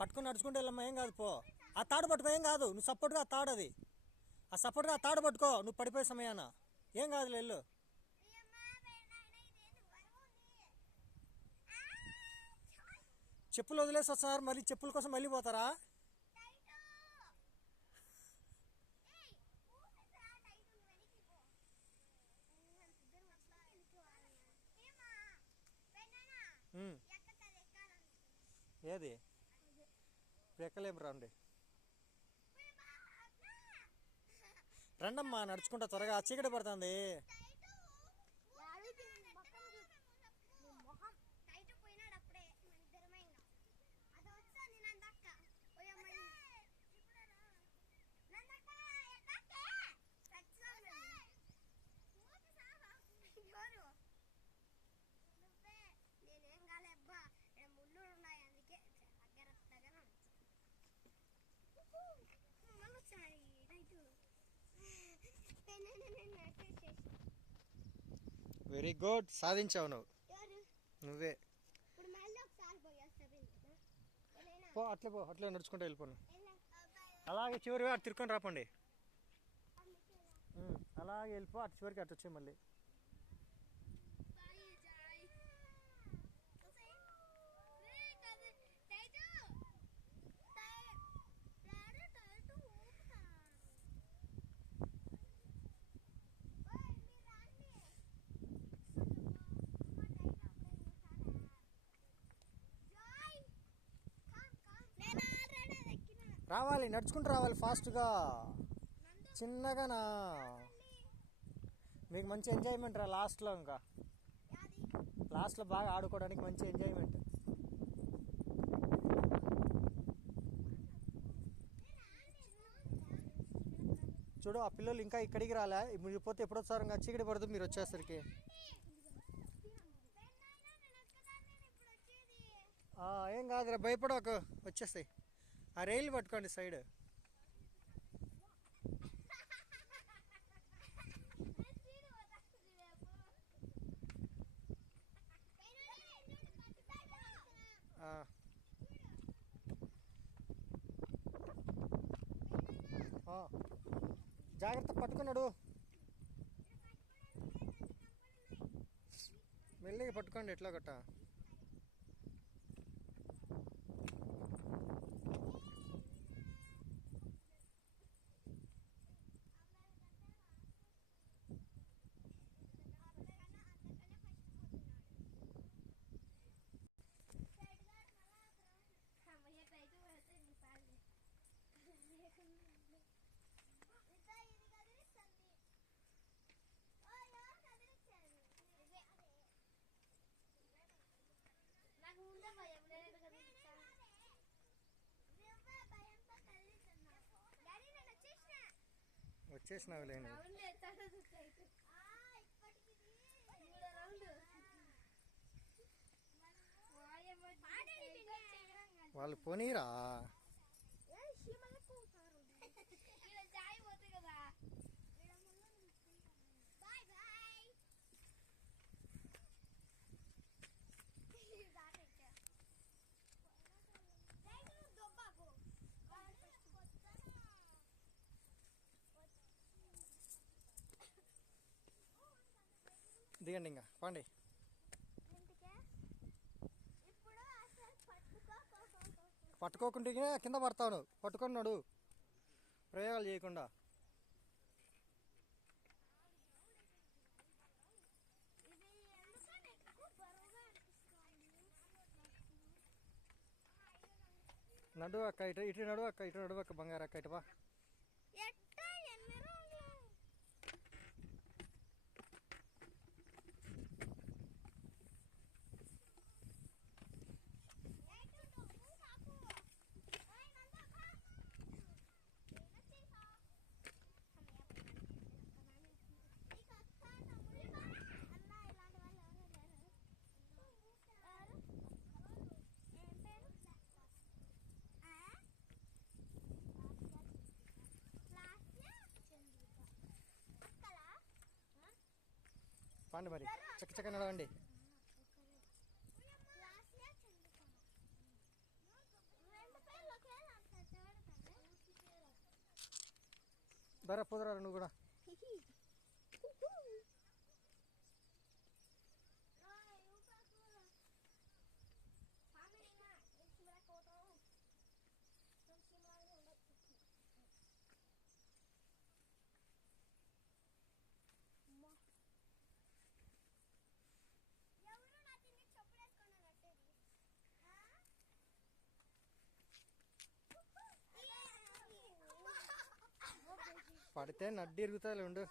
పట్టుకుని నడుచుకుంటే వెళ్ళమ్మా, ఏం కాదు. పో ఆ తాడు పట్టుకో, ఏం కాదు. నువ్వు సపోర్ట్గా ఆ తాడు, అది ఆ సపోర్ట్గా ఆ తాడు పట్టుకో. నువ్వు పడిపోయే సమయాన ఏం కాదు, వెళ్ళు. చెప్పులు వదిలేసి వస్తున్నారు, మళ్ళీ చెప్పుల కోసం మళ్ళీ పోతారా? ఏది ఇప్పుడు ఎక్కలేం, రండి రండమ్మా, నడుచుకుంటా త్వరగా, చీకటి పడుతుంది. వెరీ గుడ్, సాధించావు నువ్వు. నువ్వే పో, అట్లే పో, అట్లే నడుచుకుంటూ వెళ్ళిపోను. అలాగే చివరి అటు తిరుక్కొని రాపండి. అలాగే వెళ్ళిపో, అటు చివరికి అటు వచ్చే మళ్ళీ. రావాలి, నడుచుకుంటూ రావాలి ఫాస్ట్గా, చిన్నగానా. మీకు మంచి ఎంజాయ్మెంట్ రా లాస్ట్లో, ఇంకా లాస్ట్లో బాగా ఆడుకోవడానికి మంచి ఎంజాయ్మెంట్. చూడు, ఆ పిల్లలు ఇంకా ఇక్కడికి రాలే. మీరు పోతే ఎప్పుడు వస్తారు? ఇంకా చీకటి పడుతుంది మీరు వచ్చేసరికి. ఏం కాదురా, భయపడకు, వచ్చేస్తాయి. ఆ రైలు పట్టుకోండి సైడ్. జాగ్రత్త, పట్టుకున్నాడు. మెల్లిగా పట్టుకోండి ఎట్లా గట్ట. వచ్చేసినావులే. వాళ్ళు పోనీరా. దిగండి, ఇంకా పండి. పట్టుకోకుంటే కింద పడతావు నువ్వు. పట్టుకున్నాడు, ప్రయోగాలు చేయకుండా. నడువు అక్క, ఇటు ఇటు నడువు అక్క, ఇటు నడువు అక్క, బంగారు అక్క, ఇటు బా. పండి మరి, చక్క నడవండి. దర పోదరా నువ్వు కూడా. పడితే నడ్డి ఇరుగుతుంది ఉండు.